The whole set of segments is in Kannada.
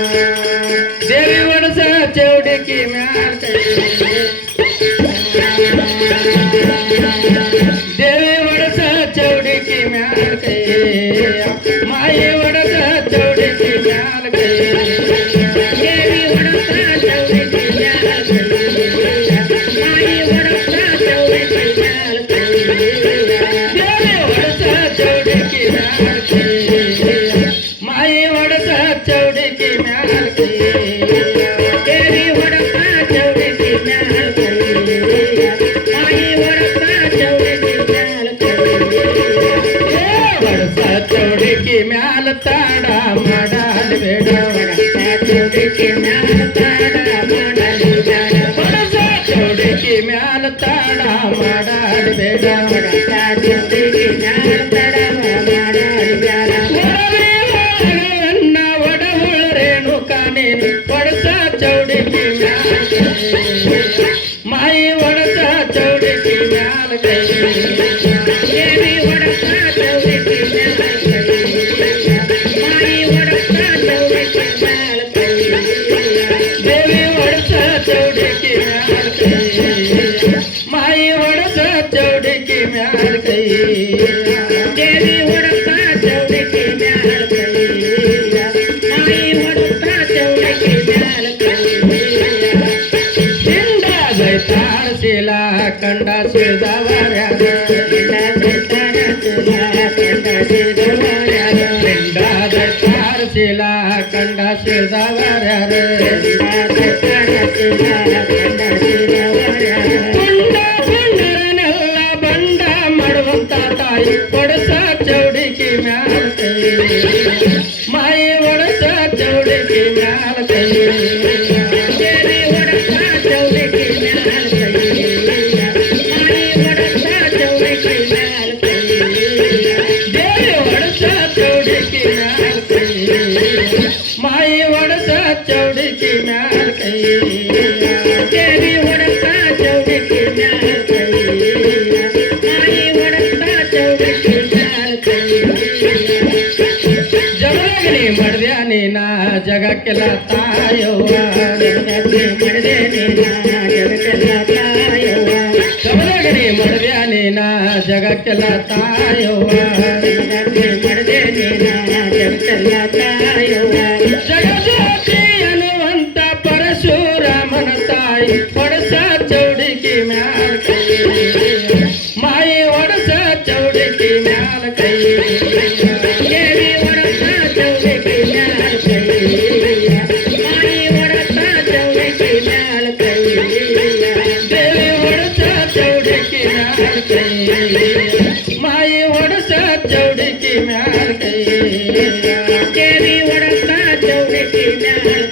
देवी वडस चौडकी म्याल देवी वडस चौडकी म्याल माई वडस चौडकी म्याल देवी वडस चौडकी म्याल माई वडस चौडकी म्याल देवी वडस चौडकी म्याल माई वडस चौडकी म्याल देवी वडस चौडकी म्याल माई वडस चौडकी म्याल वडस चौडकी म्याल ताडा माडाल बेडा चौडकी म्याल ताडा माडाल बेडा वडस चौडकी म्याल ताडा माडाल बेडा चौडकी म्याल ताडा माडाल बेडा वडवळ रेणुकाने वडस चौडकी म्याल माई वडस चौडकी म्याल देवी वडस चौडकी म्याल माई वडस चौडकी म्याल देवी वडस चौडकी म्याल माई वडस चौडकी म्याल देवी वडस चौडकी म्याल माई वडस चौडकी म्याल सिंडा जैतार शिला कंडा शिरदावाऱ्या सिंडा जैतार शिला कंडा शिरदावाऱ्या ಕುಂಡ ಕುಂಡರನೆಲ್ಲ ಬಂಡ ಮಾಡುವಂತ ತಾಯಿ ಒಡಸ ಚೌಡಿಕಿ ಮ್ಯಾಲ ಮಾಯಿ ಒಡಸ ಚೌಡಿಕಿ ಮ್ಯಾಲ ದೇವಿ ಒಡಸ ಚೌಡಿಕಿ ಮ್ಯಾಲ ಮಾಯಿ ಒಡಸ ಚೌಡಿಕಿ ಮ್ಯಾಲ ದೇವಿ ಒಡಸ ಚೌಡಿಕಿ ಮ್ಯಾಲ ಮಾಯಿ ಒಡಸ ಚೌಡಿಕಿ ಮ್ಯಾಲ ದೇವಿ ಒಡಸ ಚೌಡಿಕಿ ಮ್ಯಾಲ ಮಾಯಿ ಒಡಸ ಚೌಡಿಕಿ ಮ್ಯಾಲ ಜಗನಿ ಮಡ್ದ್ಯಾ ನೀನಾ ಜಗಕ್ಕೆಲ್ಲ ತಾಯವ್ವ ಜಗಕ್ಕೆ ಮಡ್ದೆ ನೀನಾ ಜಗಕ್ಕೆಲ್ಲ ತಾಯವ್ವ ಜಗನಿ ಮಡ್ದ್ಯಾ ನೀನಾ ಜಗಕ್ಕೆಲ್ಲ ತಾಯವ್ವ ಜಗಕ್ಕೆ ಮಡ್ದೆ ನೀನಾ ಜಗಕ್ಕೆಲ್ಲ ತಾಯವ್ವ ಜಗಜ್ಯೋತಿ ಅನ್ನುವಂತ ಪರಶುರಾಮನ ತಾಯಿ ಒಡಸ ಚೌಡಿಕಿ ಮ್ಯಾಲ ಮಾಯಿ ಒಡಸ ಚೌಡಿಕಿ ಮ್ಯಾಲ ದೇವಿ ಒಡಸ ಚೌಡಿಕಿ ಮ್ಯಾಲ ಮಾಯಿ ಒಡಸ ಚೌಡಿಕಿ ಮ್ಯಾಲ ದೇವಿ ಒಡಸ ಚೌಡಿಕಿ ಮ್ಯಾಲ ಮಾಯಿ ಒಡಸ ಚೌಡಿಕಿ ಮ್ಯಾಲ ದೇವಿ ಒಡಸ ಚೌಡಿಕಿ ಮ್ಯಾಲ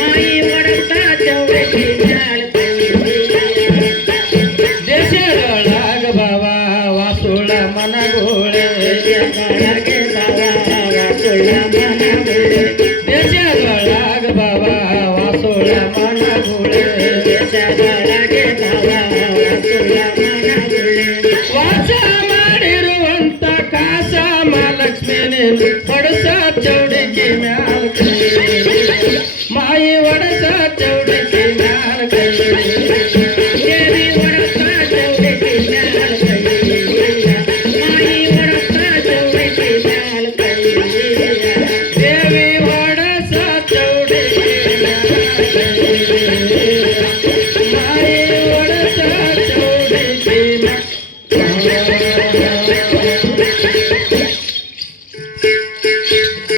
ಮಾಯಿ ಒಡಸ ಚೌಡಿಕಿ ಮ್ಯಾಲ ದೇಶದೊಳಗ ಭವ ವಾಸುಳ ಮನಗೋಳೆ ದೇಶದೊಳಗೆ ಭವ ವಾಸುಳ ಮನಗೋಳೆ ದೇಶದೊಳಗ ಭವ ವಾಸುಳ ಮನಗೋಳೆ ದೇಶದೊಳಗೆ ಭವ ವಾಸುಳ ಮನಗೋಳೆ ವಾಸ ಮಾಡಿರುವಂತ ಕಾಸ ಮಹಾಲಕ್ಷ್ಮಿ